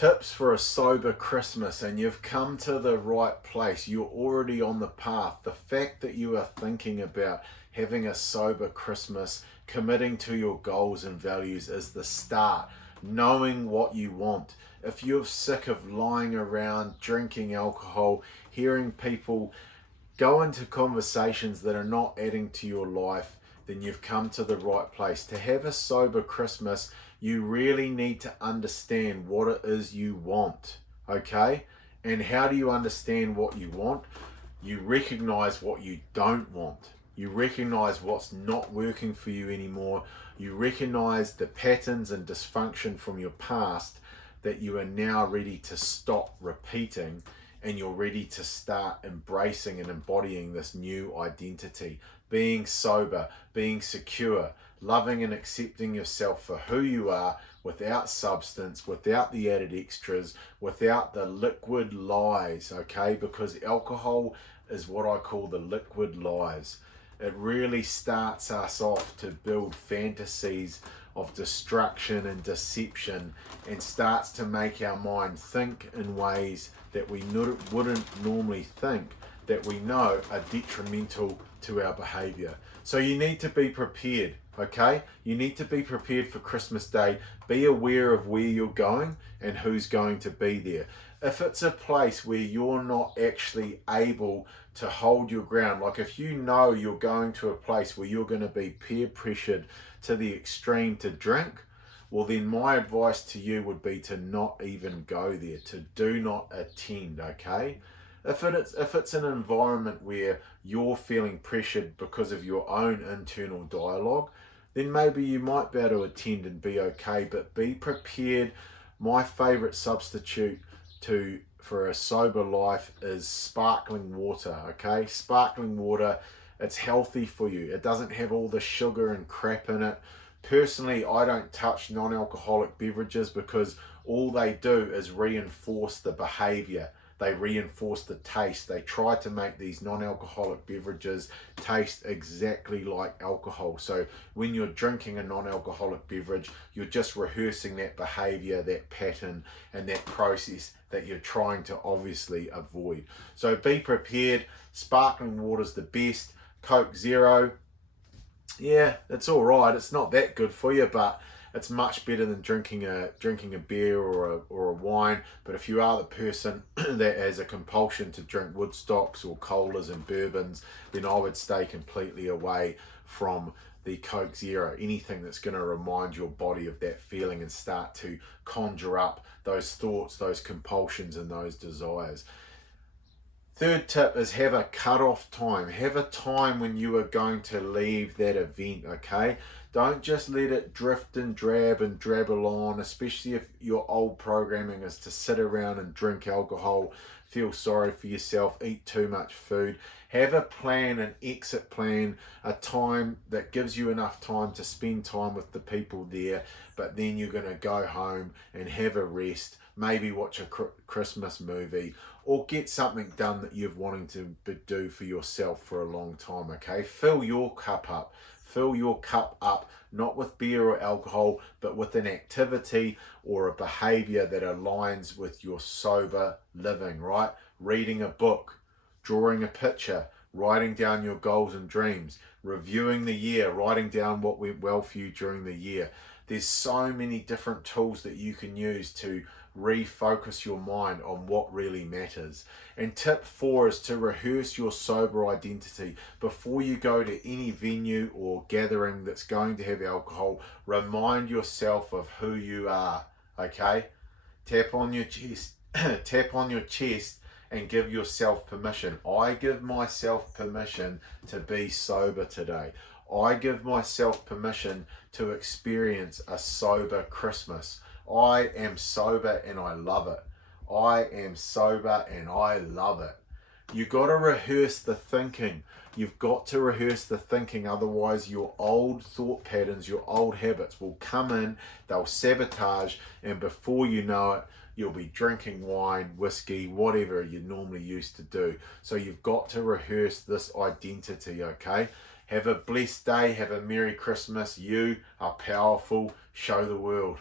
Tips for a sober Christmas, and you've come to the right place. You're already on the path. The fact that you are thinking about having a sober Christmas, committing to your goals and values is the start. Knowing what you want. If you're sick of lying around, drinking alcohol, hearing people go into conversations that are not adding to your life, then you've come to the right place. To have a sober Christmas, you really need to understand what it is you want, okay? And how do you understand what you want? You recognize what you don't want. You recognize what's not working for you anymore. You recognize the patterns and dysfunction from your past that you are now ready to stop repeating, and you're ready to start embracing and embodying this new identity. Being sober, being secure, loving and accepting yourself for who you are, without substance, without the added extras, without the liquid lies, okay? Because alcohol is what I call the liquid lies. It really starts us off to build fantasies of destruction and deception, and starts to make our mind think in ways that we wouldn't normally think, that we know are detrimental to our behaviour. So you need to be prepared, okay? You need to be prepared for Christmas Day. Be aware of where you're going and who's going to be there. If it's a place where you're not actually able to hold your ground, like if you know you're going to a place where you're going to be peer pressured to the extreme to drink, well then my advice to you would be to not even go there, to do not attend, okay? If it's an environment where you're feeling pressured because of your own internal dialogue, then maybe you might be able to attend and be okay, but be prepared. My favorite substitute for a sober life is sparkling water, okay? Sparkling water, it's healthy for you. It doesn't have all the sugar and crap in it. Personally, I don't touch non-alcoholic beverages because all they do is reinforce the behavior. They reinforce the taste. They try to make these non-alcoholic beverages taste exactly like alcohol. So when you're drinking a non-alcoholic beverage, you're just rehearsing that behavior, that pattern, and that process that you're trying to obviously avoid. So be prepared. Sparkling water is the best. Coke Zero, yeah, it's all right. It's not that good for you, but it's much better than drinking a beer or a wine. But if you are the person that has a compulsion to drink Woodstocks or colas and bourbons, then I would stay completely away from the Coke Zero. Anything that's going to remind your body of that feeling and start to conjure up those thoughts, those compulsions, and those desires. Third tip is have a cut-off time. Have a time when you are going to leave that event, okay? Don't just let it drift and drabble on, especially if your old programming is to sit around and drink alcohol, feel sorry for yourself, eat too much food. Have a plan, an exit plan, a time that gives you enough time to spend time with the people there, but then you're going to go home and have a rest, maybe watch a Christmas movie, or get something done that you've wanting to do for yourself for a long time, okay? Fill your cup up. Fill your cup up, not with beer or alcohol, but with an activity or a behavior that aligns with your sober living, right? Reading a book, drawing a picture, writing down your goals and dreams, reviewing the year, writing down what went well for you during the year. There's so many different tools that you can use to refocus your mind on what really matters. And tip 4 is to rehearse your sober identity. Before you go to any venue or gathering that's going to have alcohol, remind yourself of who you are, okay? Tap on your chest, tap on your chest and give yourself permission. I give myself permission to be sober today. I give myself permission to experience a sober Christmas. I am sober and I love it. I am sober and I love it. You got to rehearse the thinking. You've got to rehearse the thinking, otherwise your old thought patterns, your old habits will come in, they'll sabotage, and before you know it, you'll be drinking wine, whiskey, whatever you normally used to do. So you've got to rehearse this identity, okay? Have a blessed day. Have a Merry Christmas. You are powerful. Show the world.